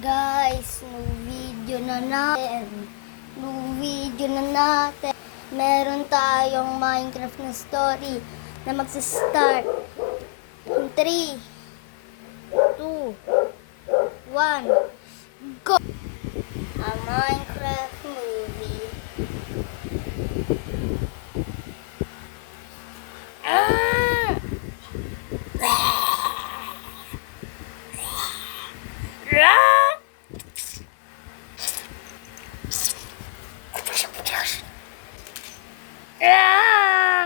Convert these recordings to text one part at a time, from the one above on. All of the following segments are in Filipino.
Guys, new video na natin. Meron tayong Minecraft na story na magsa-start. In 3, 2, 1, go! A Minecraft movie. Ah! Ah! Ah!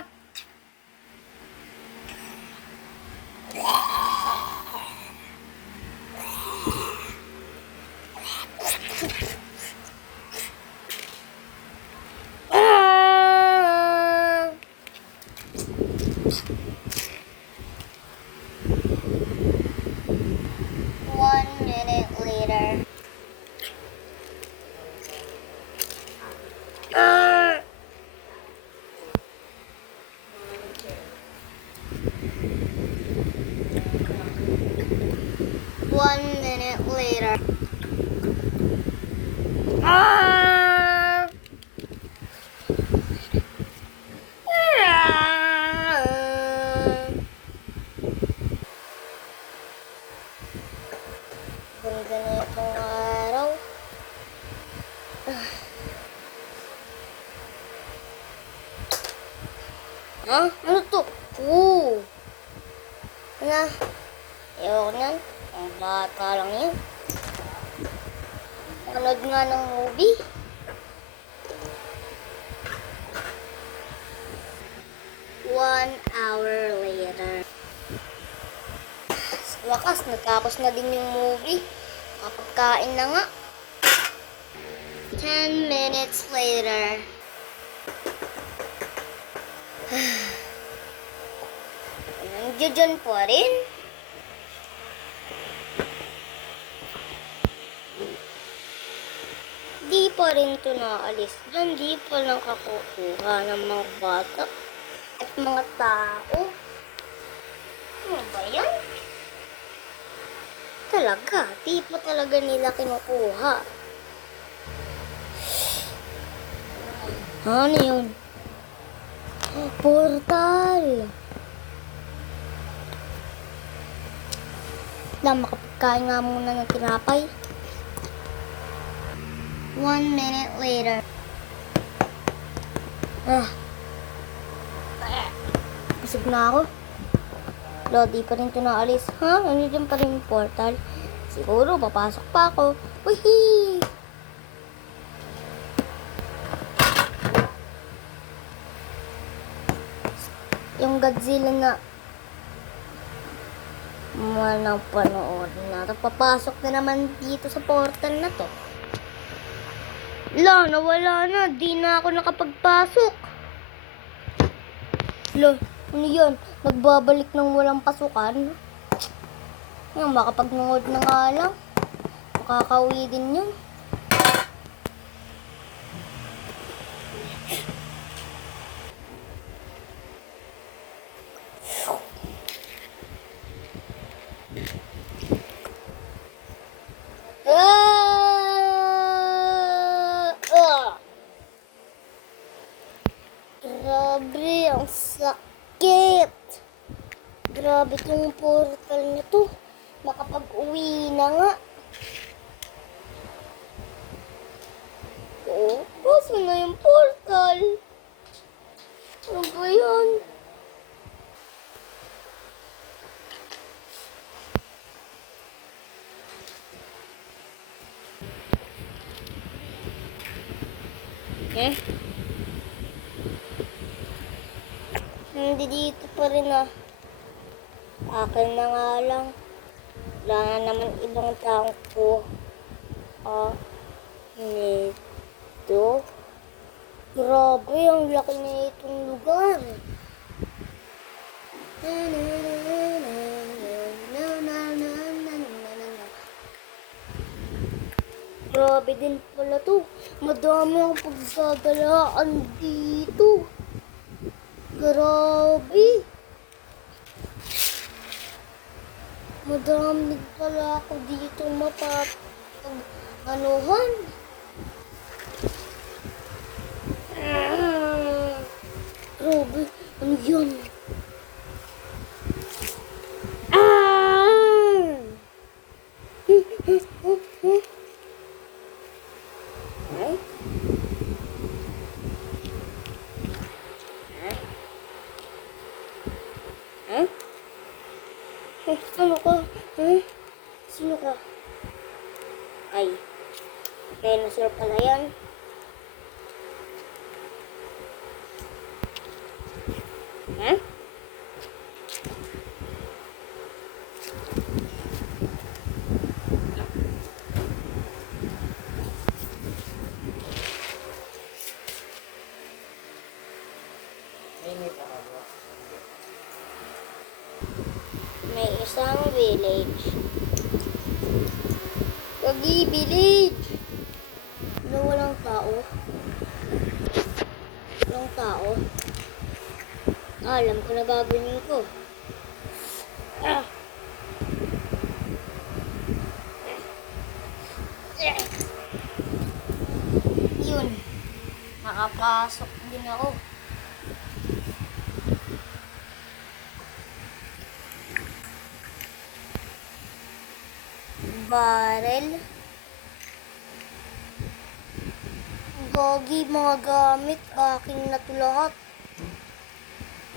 1 minute later. Ah! 1 minute later. Ah! Ganda na itong araw. Ah, ano to? Oo. Ano? Ayoko niyan. Ang bata lang yan. Panood nga ng movie. One hour later. Sa wakas, natapos na din yung movie. Kapagkain na nga. 10 minutes later. Nandiyan pa rin. Di pa rin ito naalis. Di pa lang kakukuha ng mga bata at mga tao. Ano ba yan? Talaga, di pa talaga nila kinukuha. Ano yun? Portal! Makapagkain nga muna ng tinapay. 1 minute later. Busog na ako. Di pa rin ito naalis. Ha? Nandiyan pa rin yung portal. Siguro, papasok pa ako. Wihee! Yung Godzilla na walang panood na. Papasok na naman dito sa portal na to. Nawala na. Di na ako nakapagpasok. Ano yun? Nagbabalik ng walang pasukan. Yung makapagnood na nga lang. Makakauwi din yun. Grabe, ang sakit. Grabe itong portal na to. Makapag-uwi na nga. Saan na yung portal? Ano ba yan? Hindi dito pa rin Akin na nga lang. Wala na naman ibang taong nito. Grabe, ang laki na itong lugar. Grabe din pala to. Madami ang pagsagalaan dito. Grabe. Madami pala ako dito anuhan. Grabe, ano yan? Ay? Huh? Ano ka? Huh? Sino ka? Ay, dinosaur pala yan. Huh? May isang village. Kagi village! Ano, walang tao? Walang tao? Alam ko na gagawin ko. Yun. Nakapasok din ako. Barrel. Gagi, mga gamit. Akin na to lahat.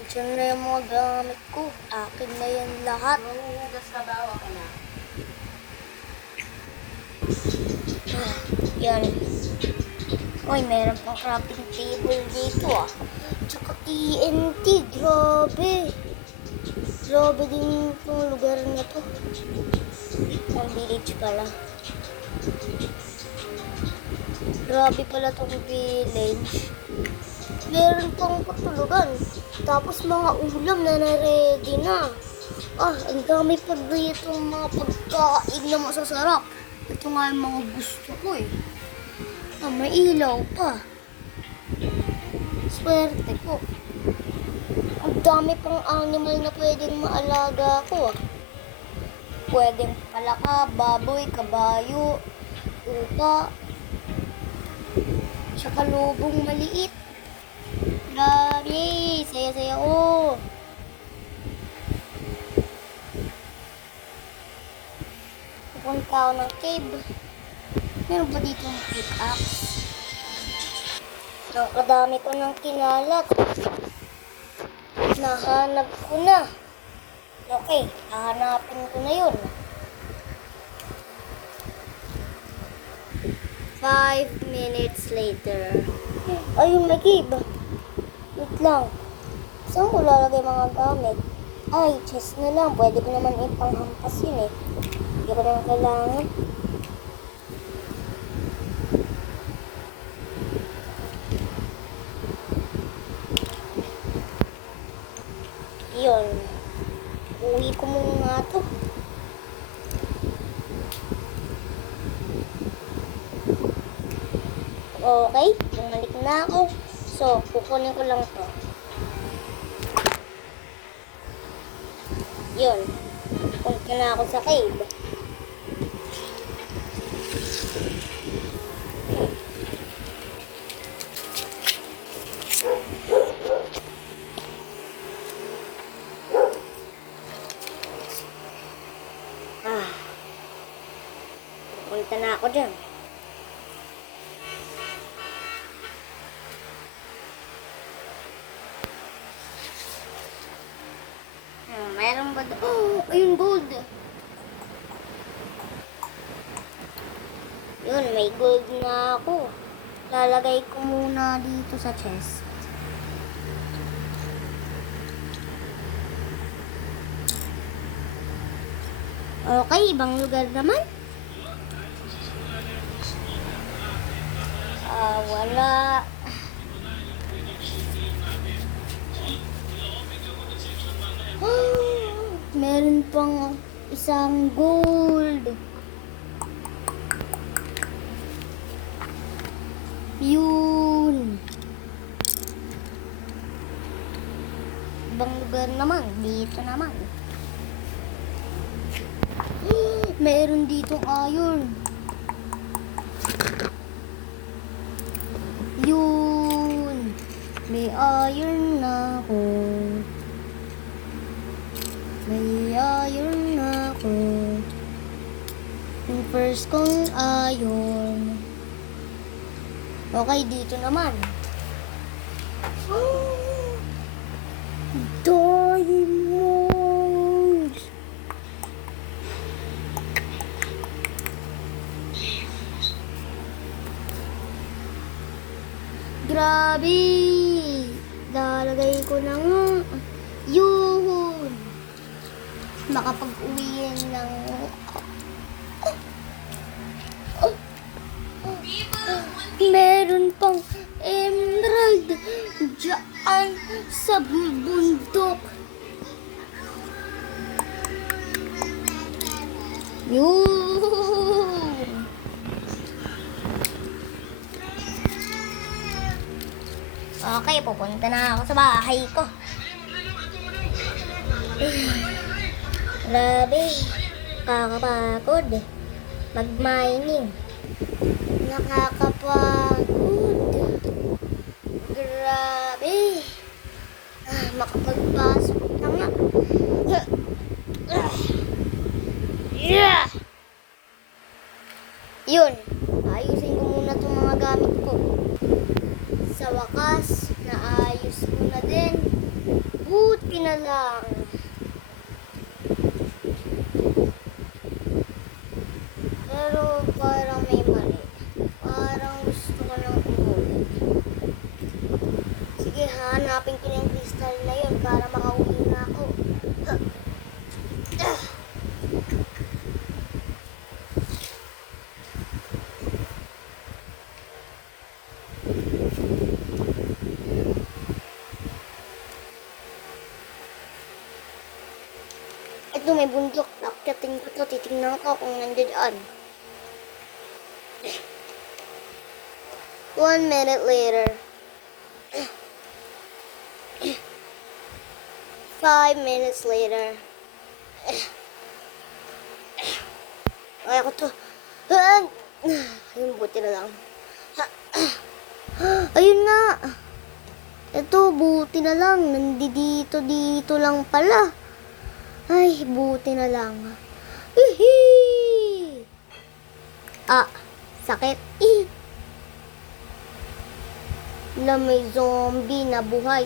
Diyan na yung mga gamit ko. Akin na yan lahat. Mahuhugas ka ba? O ka na? Yan. Uy, meron pang crafting table dito ah. Tsaka TNT. Grabe. Grabe din itong lugar na to. Ang village pala. Grabe pala tong village. Meron pang patulugan. Tapos mga ulam na na-ready na. Ah, ang dami pa dito mga pagkain na masasarap. Ito nga yung mga gusto ko eh. Ah, may ilaw pa. Swerte ko. Ang dami pang animal na pwedeng maalaga ko ah. Pwedeng palaka, baboy, kabayo, upa, tsaka lubong maliit. Grabe, saya-saya ko. Pupunta ako ng cave. Meron ba dito ng pickaxe? Ang kadami ko ng kinalat. Nahanap ko na. Okay, hahanapin ko na yun. 5 minutes later. Ayun, may cave. Wait lang. Saan ko lalagay mga gamit? Ay, chest na lang. Pwede ko naman ipanghampas yun eh. Hindi ko naman kailangan. Yun. Uwi ko muna ito. Okay, bumalik na ako. So, kukunin ko lang to. Yun. Punta na ako sa cave. Punta na ako dyan. Mayroon ba doon? Oh, ayun, gold. Yun, may gold na ako. Lalagay ko muna dito sa chest. Okay, ibang lugar naman. Wala. Meron pang isang gold. Yun. Ibang lugar naman. Dito naman. Meron ditong iron. May iron na ako. May iron na ako. Yung first kong iron. Okay, dito naman. Diamonds! Grabe! Lalagay ko na nga. Yun! Makapag-uwiin ng... Meron pang emerald dyan sa bundok. Yun! Okay, pupunta na ako sa bahay ko. Grabe, kakapagod. Mag-mining. Nakakapagod. Grabe. Makapagpasok na nga. Yeah! Yun. Ayusin ko muna itong mga gamit ko. Sa wakas, naayos ko na din. Buti na lang. Pero parang may mali. Parang gusto ko ng umuwi. Sige, hanapin ko yung crystal na yun para makauwi na ako. Ito may bundok. Nakyatin ko to. Titignan ko kung nandiyan. 1 minute later. 5 minutes later. Ay, ako to. Ayun, buti na lang. Ayun nga. Ito, buti na lang. Dito lang pala. Ay, buti na lang. Hihi! Sakit. Na may zombie na buhay.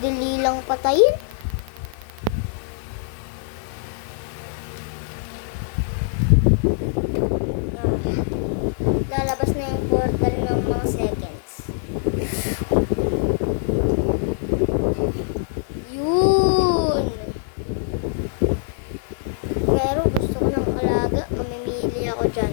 Dali lang patayin. Lalabas na yung portal ng mga seconds. Yun! Pero gusto ko ng alaga. Mamimili ako dyan.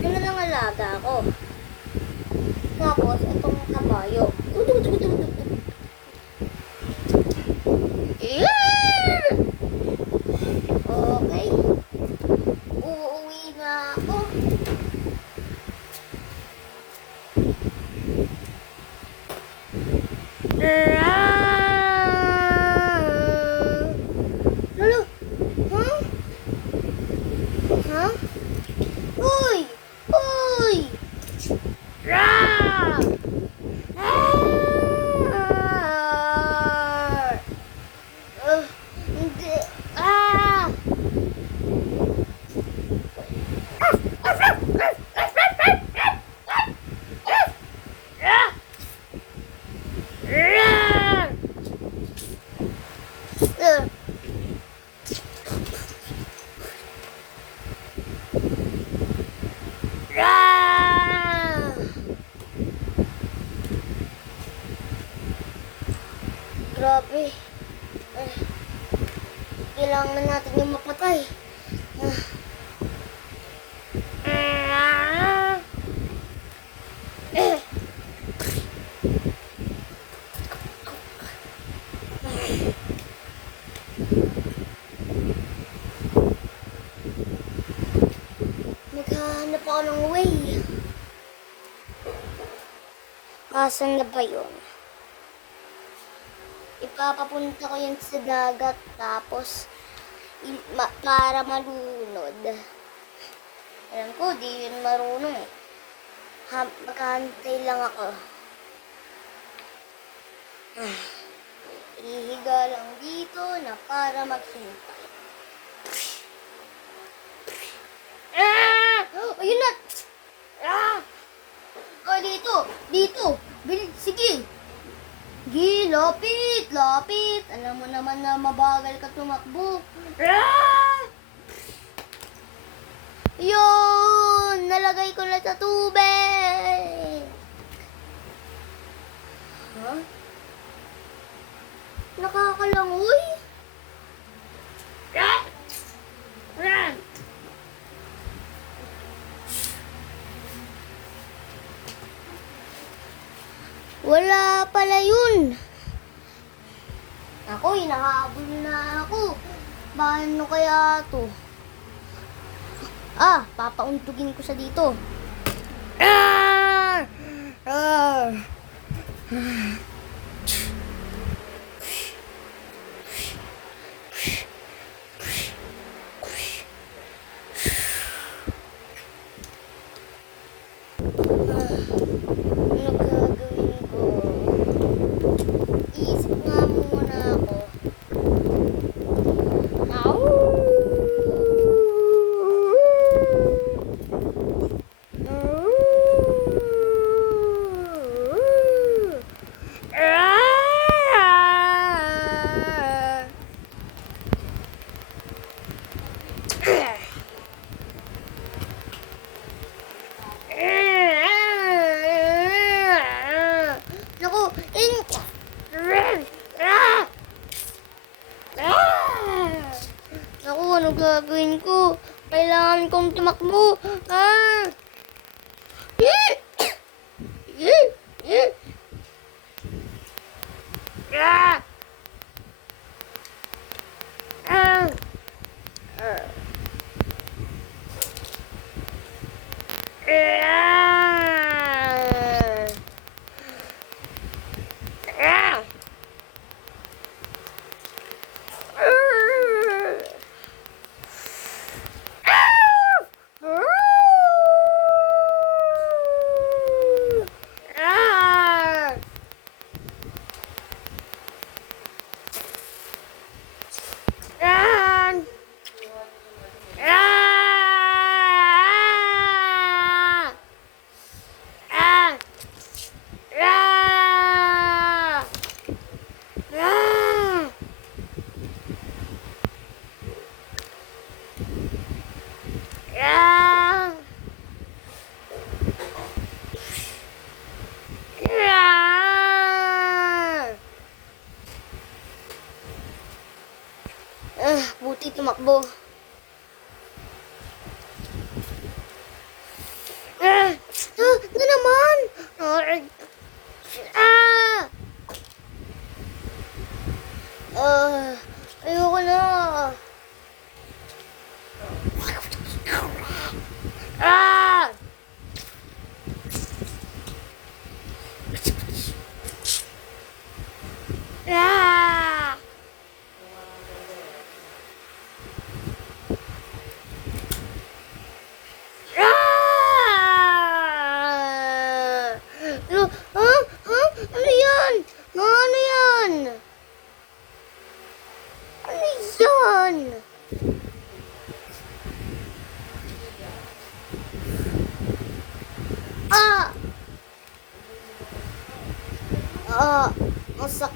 Ito na lang alaga ako. Tapos, itong kabayo. Okay. Uuwi na ako. Lolo, huh? Huh? Uy! Uy! Rah! Hindi. Grabe. Kailangan natin yung mapatay. Naghahanap ako ng way. Asan na ba yun? Ipapapunta ko yan sa dagat tapos para malunod. Alam ko, di yun marunong eh. Maghahantay lang ako. Ihiga lang dito na para maghintay. Ayun na! Dito! Dito! Sige! Lapit! Lapit! Alam mo naman na mabagal ka tumakbo. Yun! Nalagay ko na sa tubig! Huh? Nakakalangoy? Wala pala yun. Ako, hinahabol na ako. Paano kaya to? Papauntugin ko sa dito. Ano gagawin ko? Isip nga muna ako. Naku, naku, ano gagawin ko? Kailangan kong tumakbo. Buti tumakbo. Na naman! Ayoko na. Ano yan? Ano yan? Ano yan? Masak.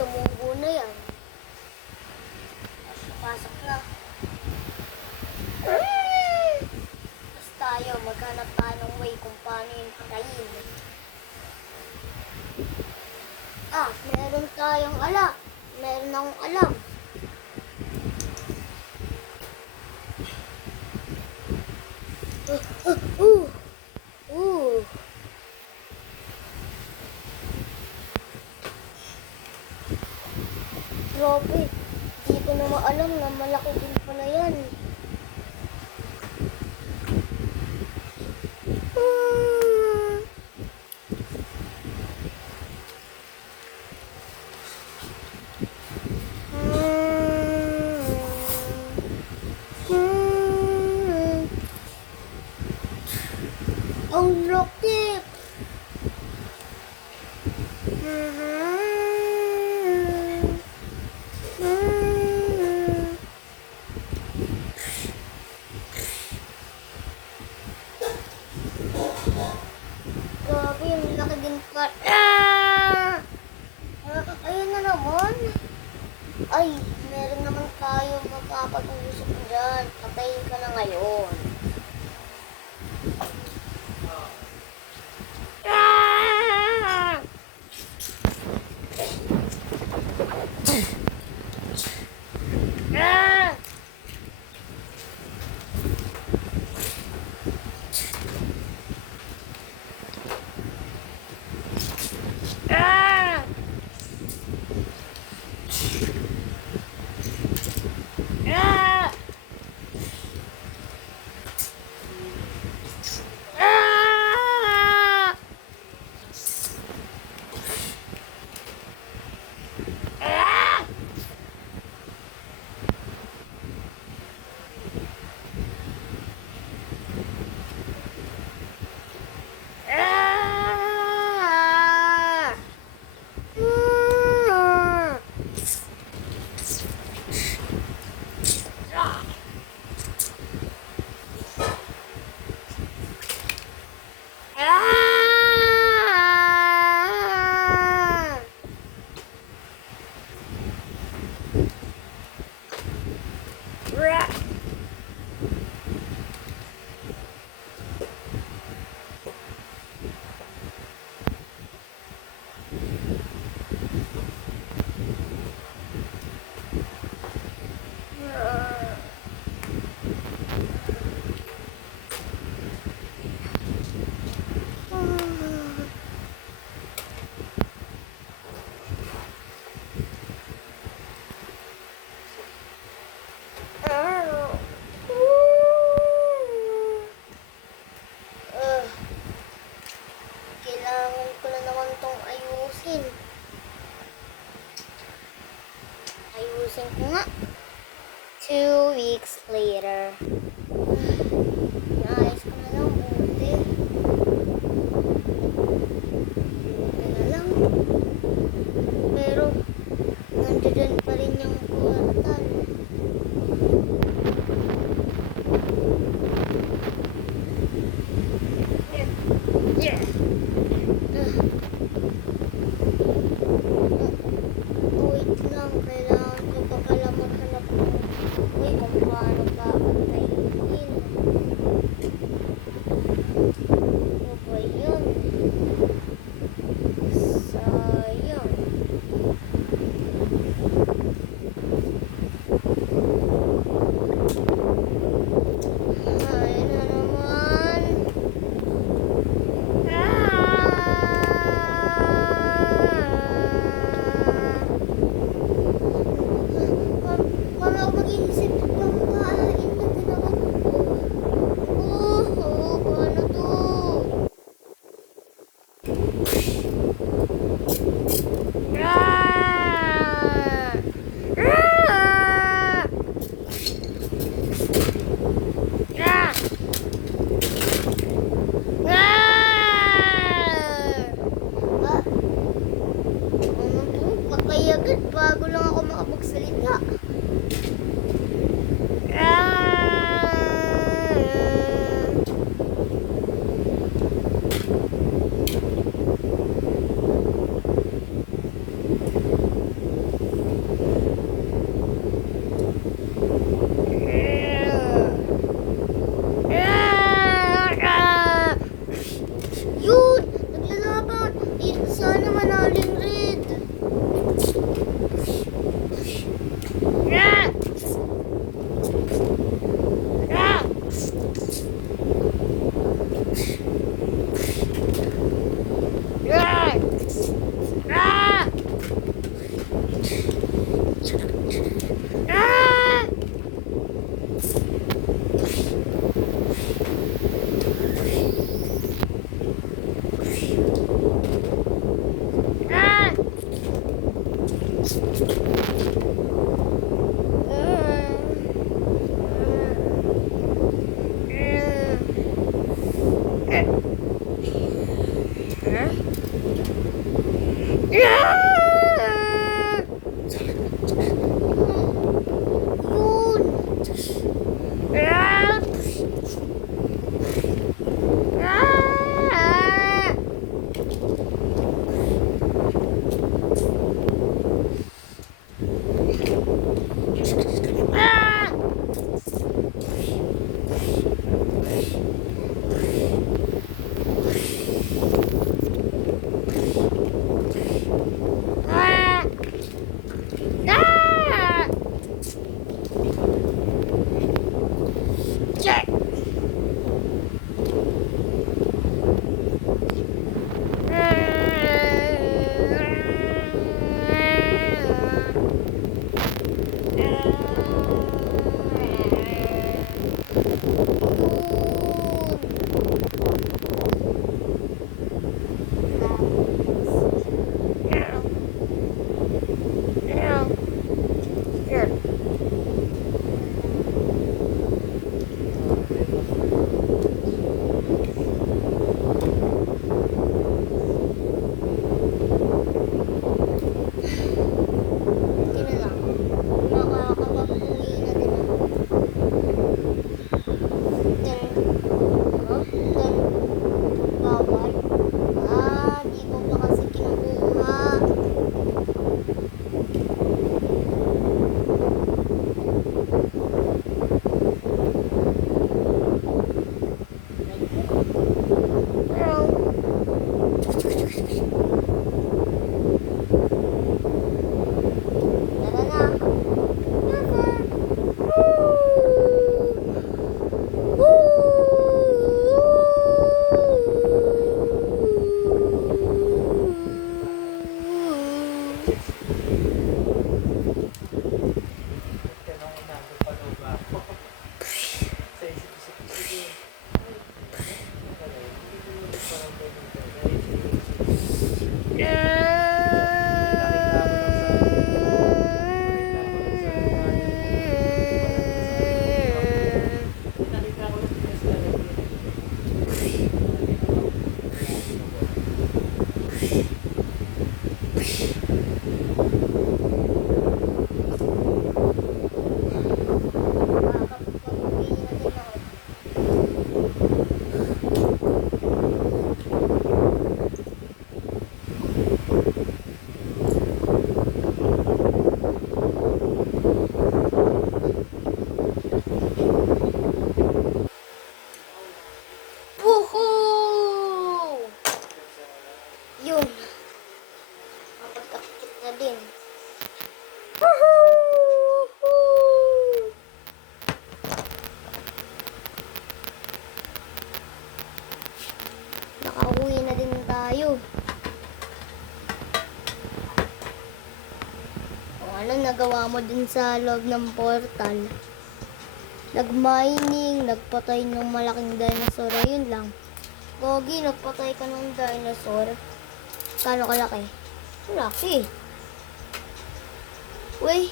tumubo na yan. Pasok na. Tapos tayo, maghanap tayo ng way kung paano yung patayin. Ah, meron tayong alam. Meron akong alam. Uh, uh, uh, uh. Grabe, di ko na maalam na malaki din pala yan. Ah. Ang laki! Grabe, ang laki din pa. Ayun na naman. Ay, meron naman tayo mapapag-uusap dyan. Patayin ka na ngayon. Kailangan ko na naman tong ayusin. Ayusin ko nga. 2 weeks later. Naayos ko na lang buti. Buti na lang. Pero, nandiyan pa rin yung portal. Yeah. Wait lang, kailangan ko pa pala maghanap ng way kung paano pa patayin. Hindi na lang. Makakapag-uwi na din ako. Bawal. Di ko pa kasi kinukuha. Tara na. Woohoo! Yun. Mapagkakit na din. Woohoo! Nakauwi na din tayo. O ano nagawa mo din sa loob ng portal? Nag-mining, nagpatay ng malaking dinosaur. Ayun lang. Gogi, nagpatay ka ng dinosaur. Kano kalaki? Laki. Uy.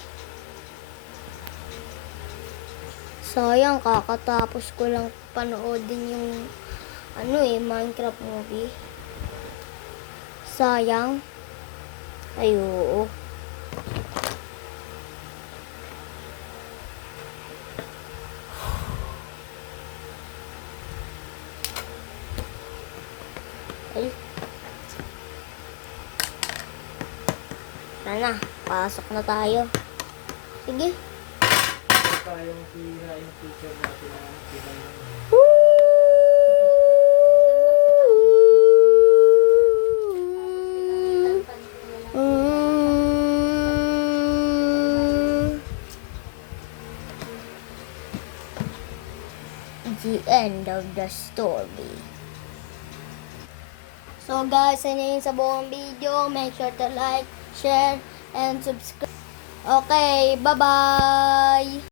Sayang, kakatapos ko lang panoodin yung Minecraft movie. Sayang. Ay, oo. Ay. Tara na, pasok na tayo. Sige. Tayong hira yung teacher natin na The end of the story. So guys, yun sa buong video. Make sure to like, share, and subscribe. Okay, bye-bye!